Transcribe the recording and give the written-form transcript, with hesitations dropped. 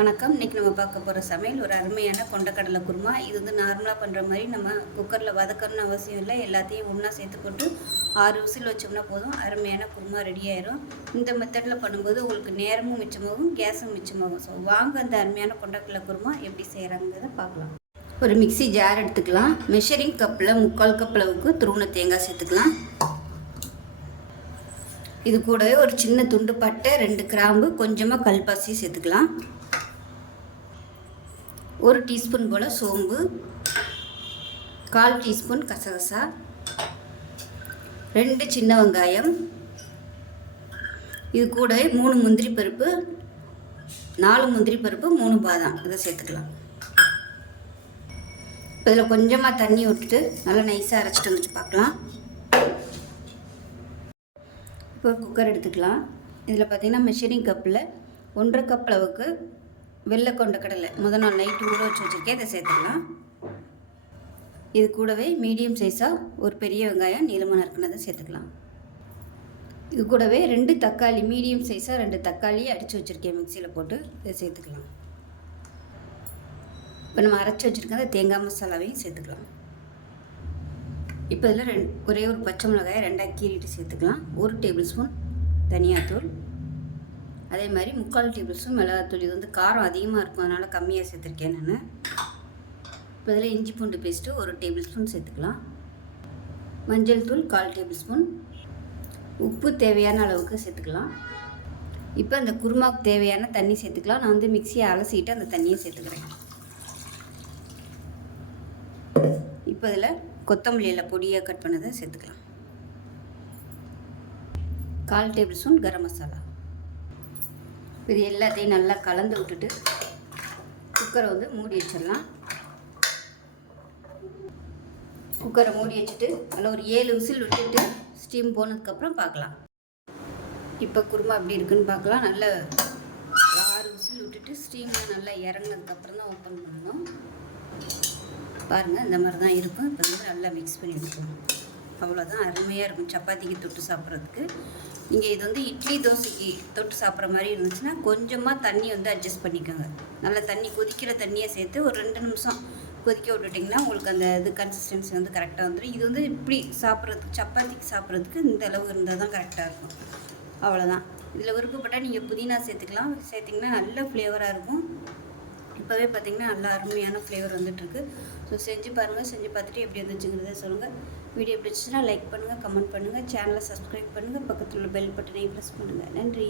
வணக்கம். இன்றைக்கி நம்ம பார்க்க போகிற சமையல் ஒரு அருமையான கொண்டக்கடலை குருமா. இது வந்து நார்மலாக பண்ணுற மாதிரி நம்ம குக்கரில் வதக்கணும்னு அவசியம் இல்லை. எல்லாத்தையும் ஒன்றா சேர்த்து போட்டு 6 விசில் வச்சோம்னா போதும், அருமையான குருமா ரெடி ஆயிரும். இந்த மெத்தடில் பண்ணும்போது உங்களுக்கு நேரமும் மிச்சமாகும், கேஸும் மிச்சமாகும். ஸோ வாங்க அந்த அருமையான கொண்டக்கடலை குருமா எப்படி செய்கிறாங்கிறத பார்க்கலாம். ஒரு மிக்சி ஜார் எடுத்துக்கலாம். மெஷரிங் கப்பில் 3/4 கப் அளவுக்கு துருவின தேங்காய் சேர்த்துக்கலாம். இது கூடவே ஒரு சின்ன துண்டு பட்டை, 2 கிராம்பு, கொஞ்சமாக கல்பாசி சேர்த்துக்கலாம். 1 டீஸ்பூன் போல் சோம்பு, 1/4 டீஸ்பூன் கசகசா, 2 சின்ன வெங்காயம், இது கூடவே 3 முந்திரி பருப்பு, 4 முந்திரி பருப்பு, 3 பாதாம் இதை சேர்த்துக்கலாம். இதில் கொஞ்சமாக தண்ணி விட்டுட்டு நல்லா நைஸாக அரைச்சிட்டு வந்துட்டு பார்க்கலாம். இப்போ குக்கர் எடுத்துக்கலாம். இதில் பார்த்திங்கன்னா மெஷரிங் கப்பில் 1/2 கப் அளவுக்கு வெள்ளை கொண்டக்கடலை முதல் நாள் நைட்டு ஊற வச்சு வச்சுருக்கேன், இதை சேர்த்துக்கலாம். இது கூடவே மீடியம் சைஸாக ஒரு பெரிய வெங்காயம் நீளமாக நறுக்குனதை சேர்த்துக்கலாம். இது கூடவே 2 தக்காளி, மீடியம் சைஸாக 2 தக்காளி அடித்து வச்சுருக்கேன் மிக்சியில் போட்டு, இதை சேர்த்துக்கலாம். இப்போ நம்ம அரைச்சி வச்சுருக்க அந்த தேங்காய் மசாலாவையும் சேர்த்துக்கலாம். இப்போ இதில் ஒரே ஒரு பச்சை மிளகாயை 2ஆக கீறிட்டு சேர்த்துக்கலாம். 1 டேபிள் ஸ்பூன் தனியாத்தூள், அதே மாதிரி 3/4 டேபிள் ஸ்பூன் மிளகாத்தூள். இது வந்து காரம் அதிகமாக இருக்கும், அதனால் கம்மியாக சேர்த்துருக்கேன் நான். இப்போ இதில் இஞ்சி பூண்டு பேஸ்ட்டு 1 டேபிள் ஸ்பூன் சேர்த்துக்கலாம். மஞ்சள் தூள் 1/4 டேபிள் ஸ்பூன், உப்பு தேவையான அளவுக்கு சேர்த்துக்கலாம். இப்போ அந்த குருமாவுக்கு தேவையான தண்ணி சேர்த்துக்கலாம். நான் வந்து மிக்சியை அலசிட்டு அந்த தண்ணியை சேர்த்துக்கிறேன். இப்போ இதில் கொத்தமல்லியில் பொடியாக கட் பண்ணதை சேர்த்துக்கலாம். 1/4 டேபிள் ஸ்பூன் கரம் மசாலா. இது எல்லாத்தையும் நல்லா கலந்து விட்டுட்டு குக்கரை வந்து மூடி வச்சிடலாம். குக்கரை மூடி வச்சுட்டு நல்லா ஒரு 7 விசில் விட்டுட்டு ஸ்டீம் போனதுக்கப்புறம் பார்க்கலாம். இப்போ குருமா எப்படி இருக்குன்னு பார்க்கலாம். நல்ல 6 விசில் விட்டுட்டு ஸ்டீம்லாம் நல்லா இறங்கினதுக்கப்புறம் தான் ஓப்பன் பண்ணணும். பாருங்கள், இந்த மாதிரி தான் இருக்கும். இப்போ வந்து நல்லா மிக்ஸ் பண்ணி வச்சுக்கணும். அவ்வளோதான், அருமையாக இருக்கும் சப்பாத்திக்கு தொட்டு சாப்பிட்றதுக்கு. நீங்கள் இது வந்து இட்லி தோசைக்கு தொட்டு சாப்பிட்ற மாதிரி இருந்துச்சுன்னா கொஞ்சமாக தண்ணி வந்து அட்ஜஸ்ட் பண்ணிக்கோங்க. நல்லா தண்ணி கொதிக்கிற தண்ணியை சேர்த்து ஒரு 2 நிமிஷம் கொதிக்க விட்டுட்டிங்கன்னா உங்களுக்கு அந்த இது கன்சிஸ்டன்சி வந்து கரெக்டாக வந்துடும். இது வந்து இப்படி சாப்பிட்றதுக்கு, சப்பாத்திக்கு சாப்பிட்றதுக்கு இந்த அளவு இருந்தால் தான் கரெக்டாக இருக்கும். அவ்வளோதான். இதில் விருப்பப்பட்டால் நீங்கள் புதினா சேர்த்துக்கலாம். சேர்த்திங்கன்னா நல்ல ஃப்ளேவராக இருக்கும். இப்போவே பார்த்திங்கன்னா நல்லா அருமையான ஃப்ளேவர் வந்துட்டுருக்கு. ஸோ செஞ்சு பாருங்கள். செஞ்சு பார்த்துட்டு எப்படி வந்துச்சுங்கிறத சொல்லுங்கள். வீடியோ பிடிச்சிச்சுன்னா லைக் பண்ணுங்கள், கமெண்ட் பண்ணுங்கள், சேனலை சப்ஸ்கிரைப் பண்ணுங்கள், பக்கத்தில் உள்ள பெல் பட்டனை ப்ரெஸ் பண்ணுங்கள். நன்றி.